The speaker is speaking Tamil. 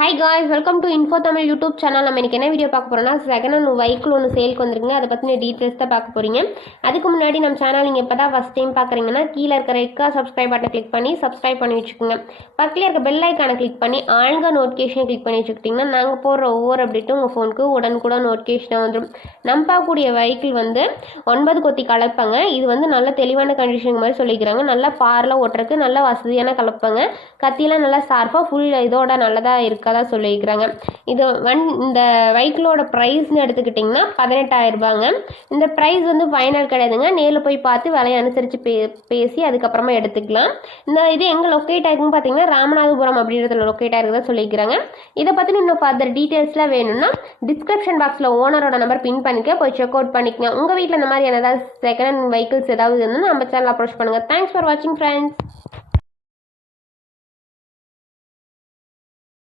Hi guys, welcome to info Tamil YouTube channel. நம்ம இன்றைக்கி என்ன வீடியோ பார்க்க போகிறோம்னா, செகண்ட் ஹேண்ட் வெஹிக்கிள் ஒன்று சேலுக்கு வந்துருக்குங்க. அதை பற்றின டீட்டெயில்ஸ் தான் பார்க்க போகிறீங்க. அதுக்கு முன்னாடி நம்ம சேனல் நீங்கள் இப்போ தான் ஃபஸ்ட் டைம் பார்க்குறீங்கன்னா, கீழே இருக்கிற ரெட் சப்ஸ்கிரைப் பட்டனை கிளிக் பண்ணி சப்ஸ்கிரைப் பண்ணி வச்சுக்கோங்க. பக்கத்தில் இருக்க பெல் ஐக்கானை கிளிக் பண்ணி ஆளுங்க நோட்டிஃபிகேஷன் கிளிக் பண்ணி வச்சுக்கிட்டிங்கன்னா, நாங்கள் போடுற ஒவ்வொரு அப்டேட்டும் உங்கள் ஃபோனுக்கு உடனுக்குடன் நோட்டிஃபிகேஷனாக வந்துடும். நம்ம பார்க்கக்கூடிய வெஹிக்கிள் வந்து 9 கொத்தி கலப்பாங்க. இது வந்து நல்ல தெளிவான கண்டிஷன் மாதிரி சொல்லிக்கிறாங்க. நல்லா பாரில் ஓட்டுறதுக்கு நல்ல வசதியான கலப்பாங்க. கத்தியெல்லாம் நல்லா ஷார்ப்பாக ஃபுல் இதோட நல்லதாக இருக்கதா சொல்லியிருக்கிறாங்க. இந்த வெஹிக்கிளோட ப்ரைஸ்ன்னு எடுத்துக்கிட்டிங்கன்னா 18,000 ரூபாங்க. இந்த ப்ரைஸ் வந்து ஃபைனல் கிடையாதுங்க. நேரில் போய் பார்த்து விலையை அனுசரித்து பேசி அதுக்கப்புறமா எடுத்துக்கலாம். இந்த இது எங்கே லொக்கேட் ஆகிருக்குன்னு பார்த்தீங்கன்னா, ராமநாதபுரம் அப்படின்றதுல லொக்கேட் ஆகிருக்கிறதா சொல்லியிருக்கிறாங்க. இதை பற்றி இன்னும் ஃபர்தர் டீட்டெயில்ஸ்லாம் வேணும்னா டிஸ்கிரிப்ஷன் பாக்ஸில் ஓனரோட நம்பர் பின் பண்ணிக்க, போய் செக் அவுட் பண்ணிக்கங்க. உங்கள் வீட்டில் இந்த மாதிரி ஏதாவது செகண்ட் ஹேண்ட் வெஹிக்கிள்ஸ் ஏதாவது இருந்தால் நம்ம சேனல் அப்ரோச் பண்ணுங்கள். தேங்க்ஸ் ஃபார் வாட்சிங் ஃப்ரெண்ட்ஸ்.